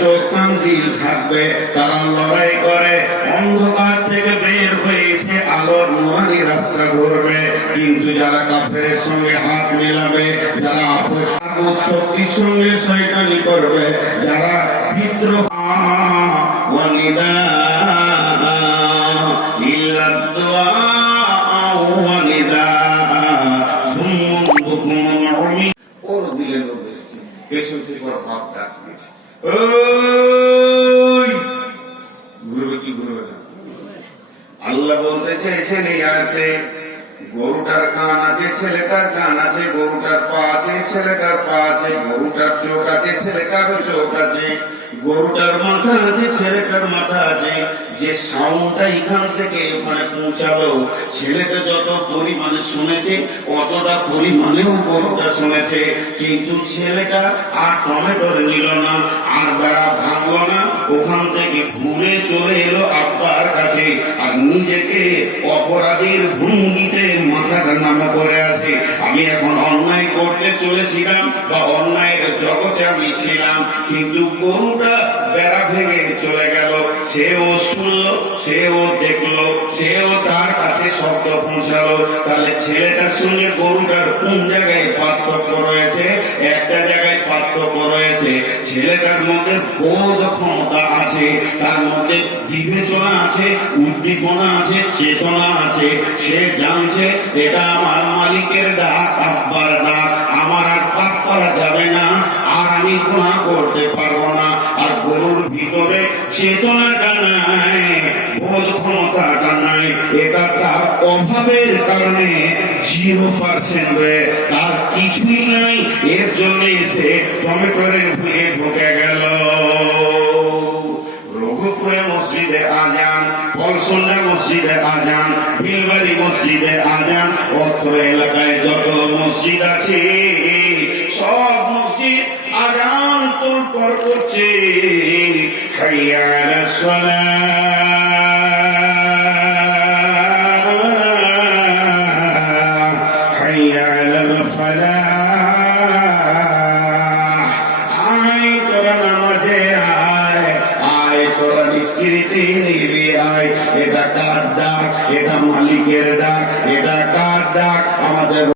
চোখ কান দিল থাকবে, তারা লড়াই করে অন্ধকার থেকে বের হয়েছে আলোর নুরানি রাস্তা ধরবে। কিন্তু যারা কাফেরের সঙ্গে হাত মেলাবে, যারা আপোষ শক্তির সঙ্গে শয়তানি করবে, যারা বিদ্রোহ আল্লাহ বলতে চেয়েছেন এই আয়াতে, গরুটার কান আছে, ছেলেটার কান আছে, গরুটার পা আছে, ছেলেটার পা আছে, গরুটার চোখ আছে, ছেলেটারও চোখ আছে, গরুটার মাথা আছে, ছেলেটার মাথা আছে। যে সাউন্ডটা এখান থেকে ওখানে পৌঁছালো, ছেলেটা যত পরিমাণে শুনেছে অতটা পরিমাণেও গরুটা শুনেছে। কিন্তু ছেলেটা আর টমেটোর নিল না, আর বেড়া ভাঙলো না, ওখান থেকে ঘুরে চলে এলো আব্বার কাছে। আর নিজেকে অপরাধীর ভঙ্গিতে মাথাটা নামা করে আছে। আমি এখন অন্যায় করতে চলেছিলাম বা অন্যায়ের জগতে আমি ছিলাম, কিন্তু গরুটা বেড়া ভেঙে চলে গেল। সেও শুনলো, সেও দেখলো, সেও তার কাছে শব্দ পৌঁছালো। তাহলে ছেলেটার সঙ্গে গরুটার কোন জায়গায় পার্থক্য রয়েছে? একটা জায়গায় পার্থক্য রয়েছে, ছেলেটার মধ্যে বোধ ক্ষমতা আছে, তার মধ্যে বিবেচনা আছে, উদ্দীপনা আছে, চেতনা আছে। সে জানছে এটা আমার মালিকের ডাক, আব্বার ডাক, আমার আর পাপ করা যাবে না, আর আমি গুনাহ করতে পারবো না। আর গরুর ভিতরে চেতনাটা নাই, বোধ ক্ষমতাটা নাই, এটা তার অভাবের কারণে 0% তার কিছুই নাই। এর জন্য সে টমেটোরের ভুলে ঢুকে গেল। রঘুপুরে মসজিদে আজান, কলসন্ডা মসজিদে আজান, বিলবাড়ি মসজিদে আজান, অত্র এলাকায় যত মসজিদ আছে সব মসজিদ আজান তোলপার করছে। হাইয়া আলাস সালাহ, হাইয়া আলাল ফালাহ। আয় তোরা নামাজে আয়, আয় তোরা নিষ্কৃতি নিবি আয়। এটা কার ডাক? এটা মালিকের ডাক। এটা কার ডাক? আমাদের